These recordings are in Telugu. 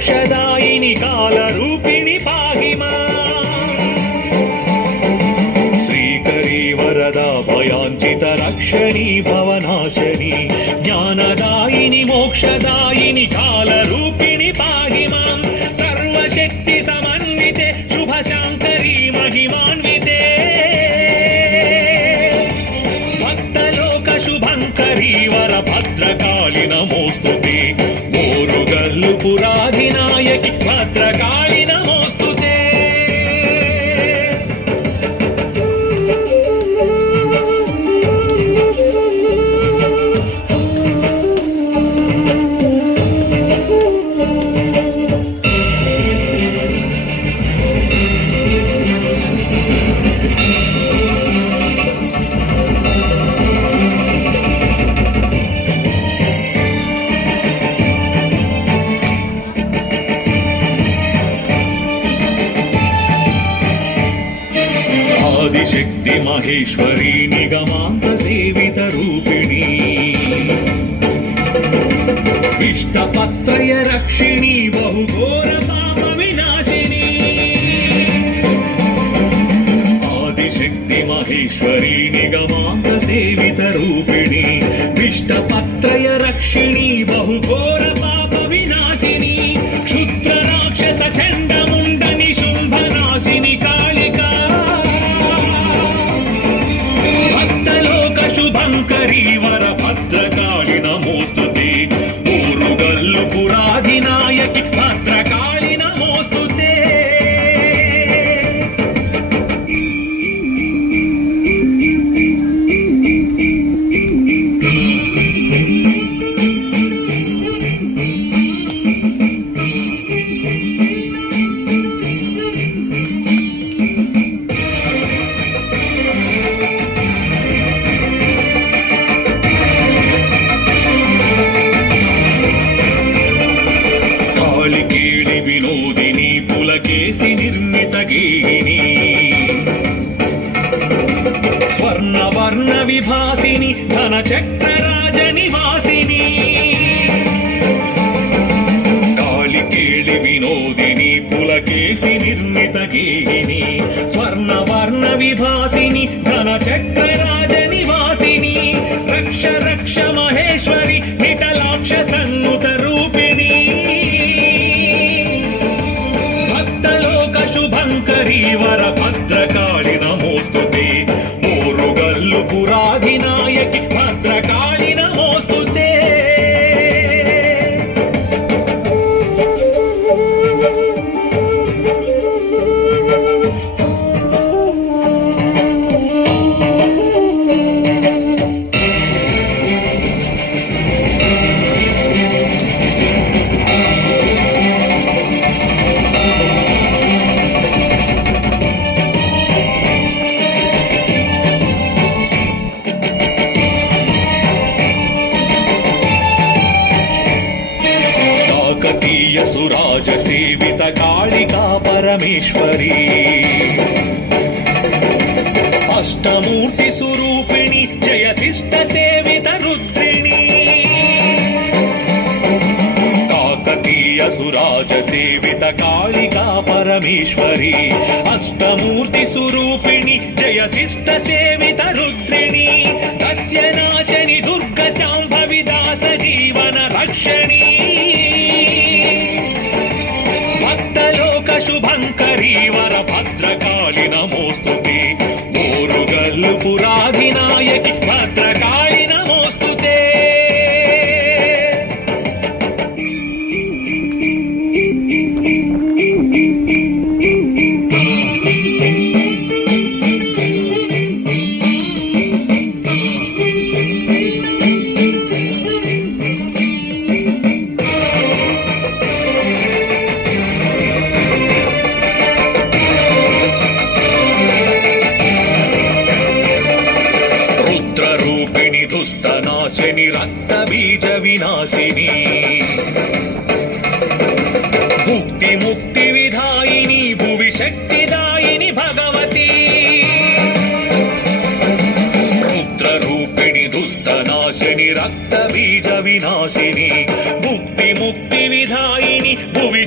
మోక్షదాయిని కాలరూపిణి పాహి మాం. శ్రీకరీ వరదా భయాంచిత రక్షణీ భవనాశని జ్ఞానదాయిని మోక్షదాయిని కాలరూపిణి పాహి మాం. సర్వశక్తి సమన్వితే శుభశాంకరీ మహిమాన్వితే భక్తలోక శుభంకరీ వరభద్రకాళి నమోస్తుతే. మోరుగల్లు పురాధినాయకి భద్రకాళి నమోస్తుతే. ఆదిశక్తి మహేశ్వరీ నిగమాంత సేవిత రూపిణి ఇష్టపత్రయ రక్షిణి బహుఘోర పాప వినాశిని. ఆదిశక్తి మహేశ్వరీ నిగమాంత సేవిత రూపిణి ఇష్టపత్రయ రక్షిణి బహుఘోర పాప వినాశిని. క్షుద్ర రాక్షస చండముండ నిశుంభనాశిని కాళికా శుభంకరీ వరభద్రకాళి నమోస్తుతే. ఊరుగల్లు పురాధినాయకి భద్రకాళి నమోస్తుతే. కాళికేళి వినోదిని పులకేసి నిర్మిత గేహిని స్వర్ణవర్ణ విభాసిని ధన చక్రరాజ నివాసిని. కాళికేళి వినోదిని పులకేసి నిర్మిత గేహిని స్వర్ణవర్ణ విభాసిని ధన చక్రరాజ నివాసిని. రక్ష రక్ష మహేశ్వరి నిటలాక్ష సన్నుత రూపిణి భక్తలోక శుభంకరీ వరభద్రకాళి నమోస్తుతే. మోరుగల్లు పురాధినాయకి భద్రకాళి నమోస్తుతే. కాకతీయ సురాజ సేవిత కాళికా పరమేశ్వరీ అష్టమూర్తి స్వరూపిణి జయ శిష్ట సేవిత రుద్రిణి. కాకతీయ సురాజ సేవిత కాళికా పరమేశ్వరీ అష్టమూర్తి స్వరూపిణి జయ శిష్ట సేవిత రుద్రిణి. దస్య నాశని దుర్గ శాంభవి దాస జీవన రక్షణి భక్తలోక శుభంకరీ వరభద్రకాళి నమోస్తుతే. మోరుగల్లు పురాధినాయకి భద్రకాళి నమోస్తుతే. దుష్టనాశిని రక్త బీజ వినాశిని భుక్తి ముక్తి విధాయిని భువి శక్తిదాయిని భగవతి. రుద్రరూపిణి దుష్టనాశిని రక్త బీజ వినాశిని భుక్తి ముక్తి విధాయిని భువి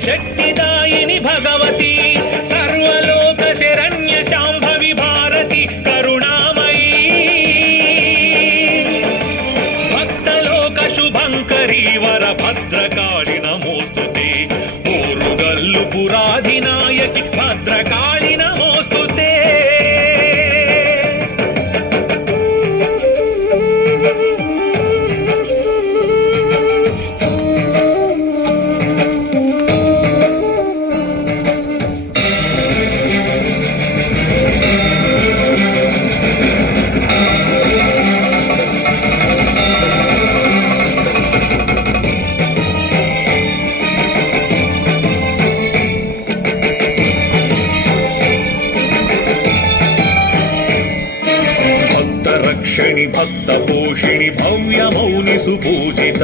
భక్త పోషిణి భవ్య మౌని సుపూజిత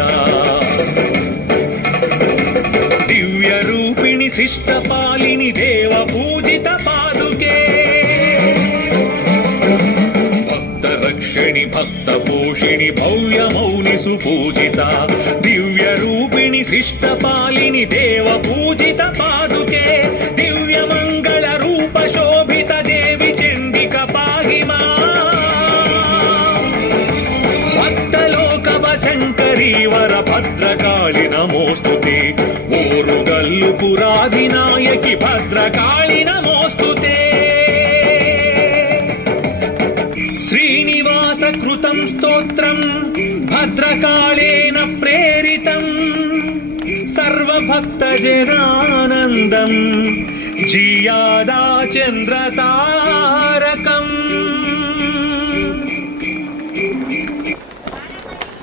దివ్య రూపిణి శిష్ట పాలిని దేవ పూజిత పాదుకే భక్త రక్షిణి భక్త పోషిణి భవ్య మౌని సుపూజిత దివ్య రూపిణి శిష్ట పాలిని దేవ పూజిత పాదుకే దివ్య మంగళ రూప శోభిత దేవి చండిక పాహిమా భక్తలోకవ శంకరీ వర భద్రకాళి నమోస్తుతే ఓరుగల్లు పురాధినాయకి భద్రకాళి నమోస్తుతే శ్రీనివాస కృతం స్తోత్రం భద్రకాళేన ప్రేరితం సర్వభక్తజనానందం జియాదా చంద్రతారకం